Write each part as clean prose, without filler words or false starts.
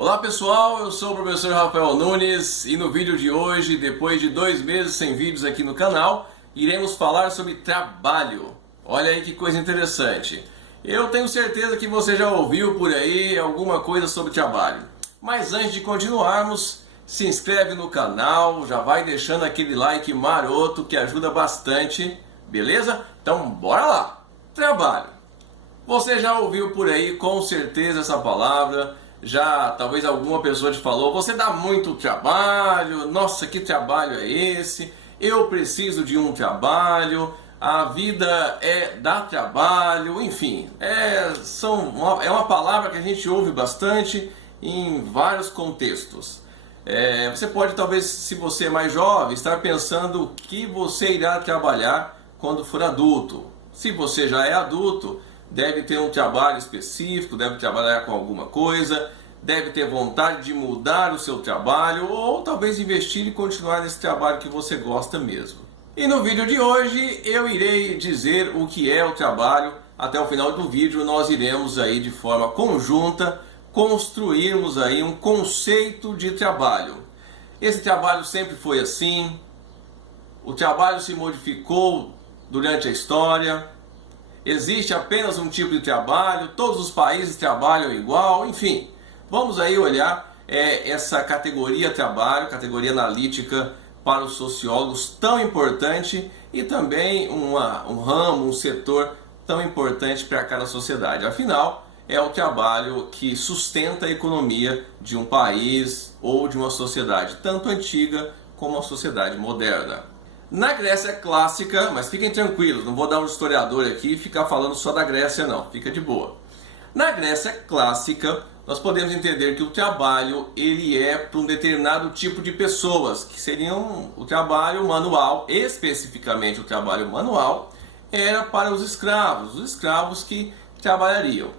Olá pessoal, eu sou o professor Rafael Nunes e no vídeo de hoje, depois de 2 meses sem vídeos aqui no canal, iremos falar sobre trabalho. Olha aí que coisa interessante. Eu tenho certeza que você já ouviu por aí alguma coisa sobre trabalho. Mas antes de continuarmos, se inscreve no canal, já vai deixando aquele like maroto que ajuda bastante, beleza? Então bora lá! Trabalho. Você já ouviu por aí com certeza essa palavra. Já talvez alguma pessoa te falou, você dá muito trabalho, nossa, que trabalho é esse? Eu preciso de um trabalho, a vida dá trabalho, enfim, é uma palavra que a gente ouve bastante em vários contextos. Você pode talvez, se você é mais jovem, estar pensando o que você irá trabalhar quando for adulto. Se você já é adulto, deve ter um trabalho específico, deve trabalhar com alguma coisa, deve ter vontade de mudar o seu trabalho ou talvez investir e continuar nesse trabalho que você gosta mesmo. E no vídeo de hoje eu irei dizer o que é o trabalho. Até o final do vídeo nós iremos aí de forma conjunta construirmos aí um conceito de trabalho. Esse trabalho sempre foi assim, o trabalho se modificou durante a história. Existe apenas um tipo de trabalho, todos os países trabalham igual, enfim. Vamos aí olhar essa categoria trabalho, categoria analítica para os sociólogos tão importante e também um ramo, um setor tão importante para cada sociedade. Afinal, é o trabalho que sustenta a economia de um país ou de uma sociedade, tanto antiga como a sociedade moderna. Na Grécia clássica, mas fiquem tranquilos, não vou dar um historiador aqui e ficar falando só da Grécia não, fica de boa. Na Grécia clássica, nós podemos entender que o trabalho ele é para um determinado tipo de pessoas, que seriam o trabalho manual, especificamente o trabalho manual, era para os escravos que trabalhariam.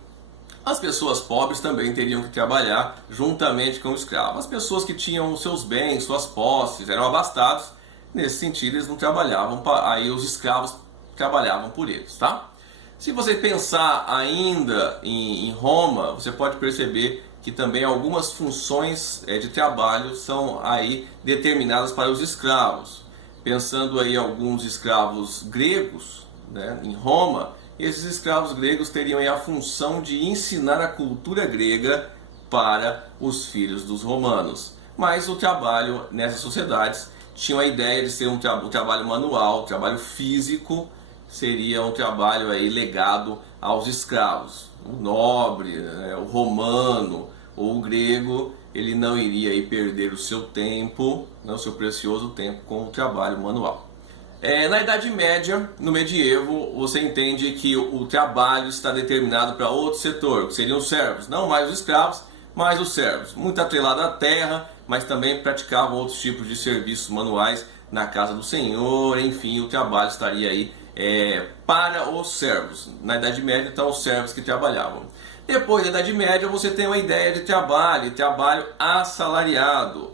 As pessoas pobres também teriam que trabalhar juntamente com o escravo. As pessoas que tinham os seus bens, suas posses, eram abastados. Nesse sentido, eles não trabalhavam, aí os escravos trabalhavam por eles, tá? Se você pensar ainda em Roma, você pode perceber que também algumas funções de trabalho são aí determinadas para os escravos. Pensando aí alguns escravos gregos, né, em Roma, esses escravos gregos teriam aí a função de ensinar a cultura grega para os filhos dos romanos. Mas o trabalho nessas sociedades tinha a ideia de ser um trabalho manual, um trabalho físico, seria um trabalho aí legado aos escravos. O nobre, né, o romano ou o grego, ele não iria aí perder o seu tempo, o seu precioso tempo com o trabalho manual. Na Idade Média, no medievo, você entende que o trabalho está determinado para outro setor, que seriam os servos, não mais os escravos, mas os servos, muito atrelado à terra, mas também praticavam outros tipos de serviços manuais na casa do senhor, enfim, o trabalho estaria aí para os servos. Na Idade Média, então, os servos que trabalhavam. Depois da Idade Média, você tem uma ideia de trabalho assalariado.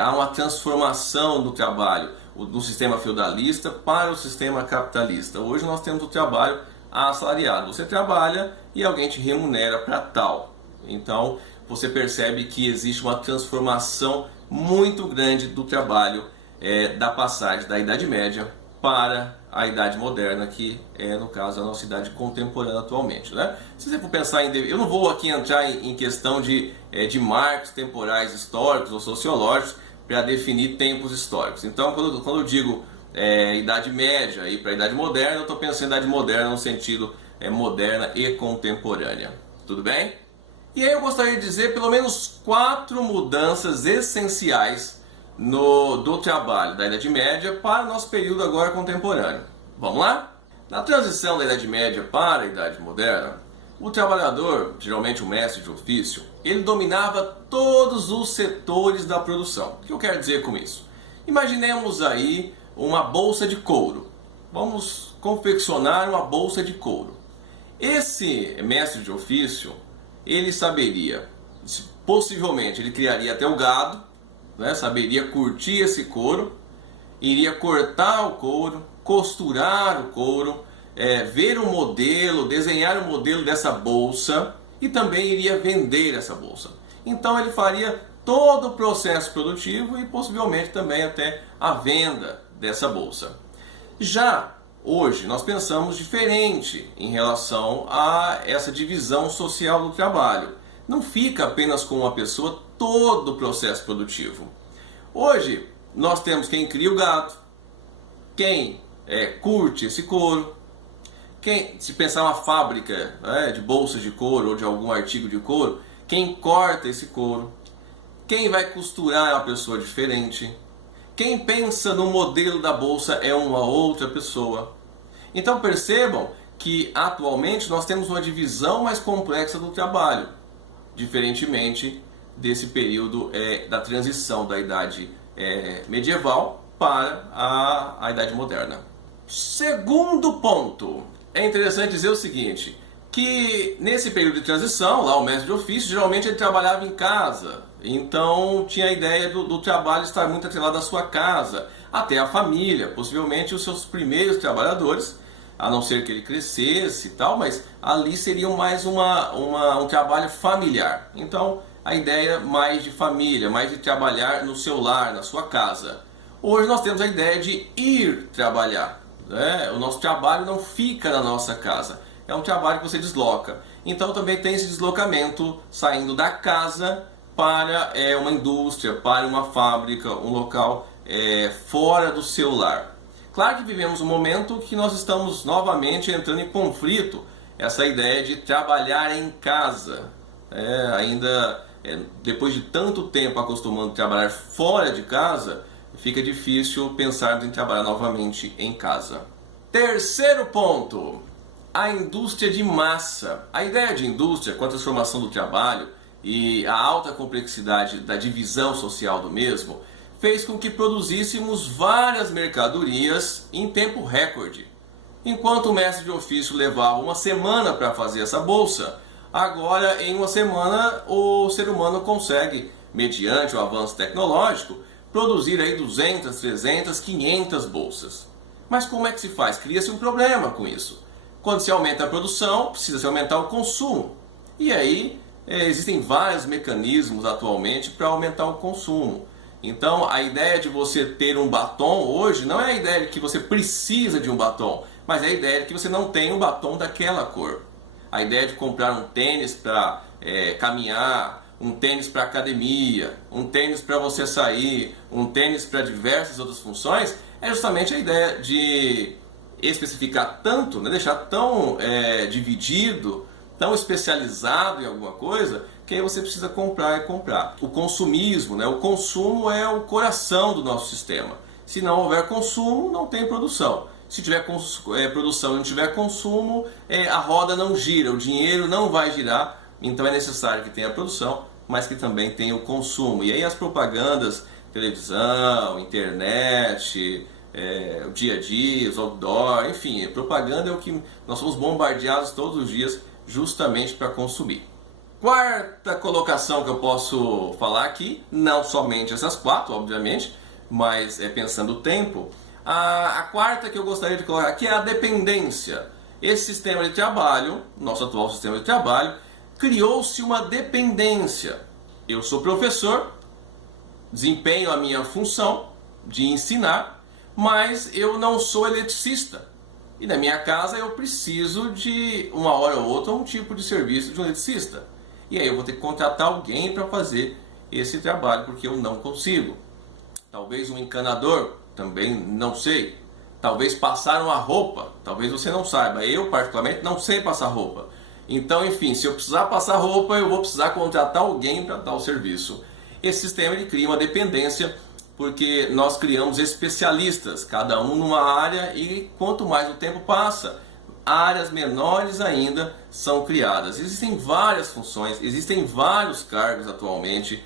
Há uma transformação do trabalho, do sistema feudalista para o sistema capitalista. Hoje nós temos o trabalho assalariado. Você trabalha e alguém te remunera para tal. Então, você percebe que existe uma transformação muito grande do trabalho da passagem da Idade Média para a Idade Moderna, que é, no caso, a nossa idade contemporânea atualmente, né? Se você for pensar eu não vou aqui entrar em questão de marcos temporais históricos ou sociológicos para definir tempos históricos. Então, quando eu digo Idade Média e para a Idade Moderna, eu estou pensando em Idade Moderna no sentido moderna e contemporânea. Tudo bem? E aí eu gostaria de dizer pelo menos 4 mudanças essenciais do trabalho da Idade Média para o nosso período agora contemporâneo. Vamos lá? Na transição da Idade Média para a Idade Moderna, o trabalhador, geralmente o mestre de ofício, ele dominava todos os setores da produção. O que eu quero dizer com isso? Imaginemos aí uma bolsa de couro. Vamos confeccionar uma bolsa de couro. Esse mestre de ofício, ele saberia, possivelmente ele criaria até o gado, né, saberia curtir esse couro, iria cortar o couro, costurar o couro, ver o modelo, desenhar o modelo dessa bolsa e também iria vender essa bolsa. Então ele faria todo o processo produtivo e possivelmente também até a venda dessa bolsa. Já hoje nós pensamos diferente em relação a essa divisão social do trabalho. Não fica apenas com uma pessoa todo o processo produtivo. Hoje nós temos quem cria o gado, quem curte esse couro, quem, se pensar uma fábrica, né, de bolsas de couro ou de algum artigo de couro, quem corta esse couro, quem vai costurar é uma pessoa diferente, quem pensa no modelo da bolsa é uma outra pessoa. Então percebam que atualmente nós temos uma divisão mais complexa do trabalho, diferentemente desse período da transição da idade medieval para a idade moderna. Segundo ponto, é interessante dizer o seguinte, que nesse período de transição, lá o mestre de ofício, geralmente ele trabalhava em casa, então tinha a ideia do trabalho estar muito atrelado à sua casa, até a família, possivelmente os seus primeiros trabalhadores, a não ser que ele crescesse e tal, mas ali seria mais um trabalho familiar. Então a ideia mais de família, mais de trabalhar no seu lar, na sua casa. Hoje nós temos a ideia de ir trabalhar. O nosso trabalho não fica na nossa casa, é um trabalho que você desloca. Então também tem esse deslocamento saindo da casa para uma indústria, para uma fábrica, um local fora do seu lar. Claro que vivemos um momento que nós estamos novamente entrando em conflito, essa ideia de trabalhar em casa. Depois de tanto tempo acostumando a trabalhar fora de casa, fica difícil pensar em trabalhar novamente em casa. Terceiro ponto, a indústria de massa. A ideia de indústria com a transformação do trabalho e a alta complexidade da divisão social do mesmo fez com que produzíssemos várias mercadorias em tempo recorde. Enquanto o mestre de ofício levava uma semana para fazer essa bolsa, agora em uma semana o ser humano consegue, mediante o avanço tecnológico, produzir aí 200, 300, 500 bolsas. Mas como é que se faz? Cria-se um problema com isso. Quando se aumenta a produção, precisa-se aumentar o consumo. E aí existem vários mecanismos atualmente para aumentar o consumo. Então a ideia de você ter um batom hoje não é a ideia de que você precisa de um batom, mas é a ideia de que você não tem um batom daquela cor. A ideia de comprar um tênis para caminhar, um tênis para academia, um tênis para você sair, um tênis para diversas outras funções, é justamente a ideia de especificar tanto, deixar tão dividido, tão especializado em alguma coisa, que aí você precisa comprar e comprar. O consumismo, o consumo é o coração do nosso sistema. Se não houver consumo, não tem produção. Se tiver produção e não tiver consumo, a roda não gira, o dinheiro não vai girar. Então é necessário que tenha produção, mas que também tenha o consumo. E aí as propagandas, televisão, internet, o dia a dia, os outdoor, enfim, propaganda é o que nós somos bombardeados todos os dias justamente para consumir. Quarta colocação que eu posso falar aqui, não somente essas quatro, obviamente, mas pensando o tempo, a quarta que eu gostaria de colocar aqui é a dependência. Esse sistema de trabalho, nosso atual sistema de trabalho, criou-se uma dependência. Eu sou professor, desempenho a minha função de ensinar, mas eu não sou eletricista. E na minha casa eu preciso de, uma hora ou outra, um tipo de serviço de um eletricista. E aí eu vou ter que contratar alguém para fazer esse trabalho, porque eu não consigo. Talvez um encanador, também não sei. Talvez passar uma roupa, talvez você não saiba. Eu, particularmente, não sei passar roupa. Então, enfim, se eu precisar passar roupa, eu vou precisar contratar alguém para dar o serviço. Esse sistema ele cria uma dependência, porque nós criamos especialistas, cada um numa área, e quanto mais o tempo passa, áreas menores ainda são criadas. Existem várias funções, existem vários cargos atualmente.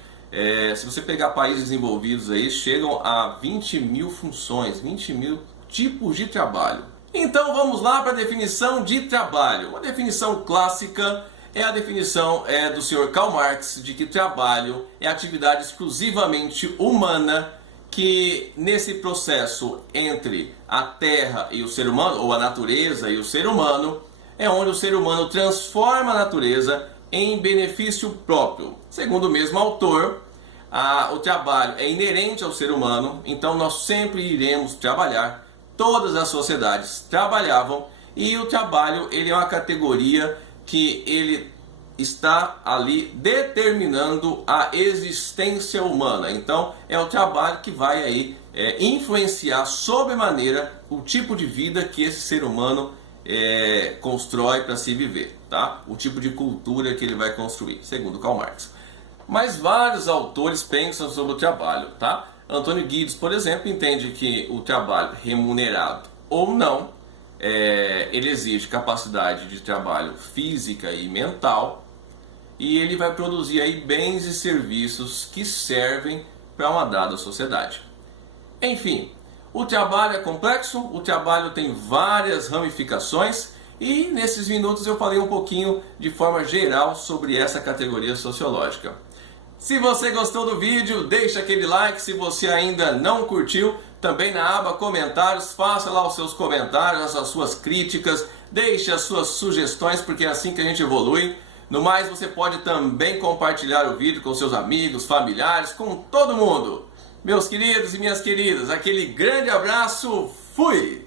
Se você pegar países desenvolvidos aí, chegam a 20 mil funções, 20 mil tipos de trabalho. Então vamos lá para a definição de trabalho. Uma definição clássica é a definição do Sr. Karl Marx de que trabalho é atividade exclusivamente humana, que nesse processo entre a terra e o ser humano, ou a natureza e o ser humano, é onde o ser humano transforma a natureza em benefício próprio. Segundo o mesmo autor, o trabalho é inerente ao ser humano, então nós sempre iremos trabalhar. Todas as sociedades trabalhavam e o trabalho ele é uma categoria que ele está ali determinando a existência humana. Então é o trabalho que vai aí influenciar sobremaneira o tipo de vida que esse ser humano constrói para se viver, tá? O tipo de cultura que ele vai construir, segundo Karl Marx. Mas vários autores pensam sobre o trabalho, tá? Antônio Guides, por exemplo, entende que o trabalho remunerado ou não, ele exige capacidade de trabalho física e mental, e ele vai produzir aí bens e serviços que servem para uma dada sociedade. Enfim, o trabalho é complexo, o trabalho tem várias ramificações e nesses minutos eu falei um pouquinho de forma geral sobre essa categoria sociológica. Se você gostou do vídeo, deixa aquele like. Se você ainda não curtiu, também na aba comentários, faça lá os seus comentários, as suas críticas, deixe as suas sugestões, porque é assim que a gente evolui. No mais, você pode também compartilhar o vídeo com seus amigos, familiares, com todo mundo. Meus queridos e minhas queridas, aquele grande abraço, fui!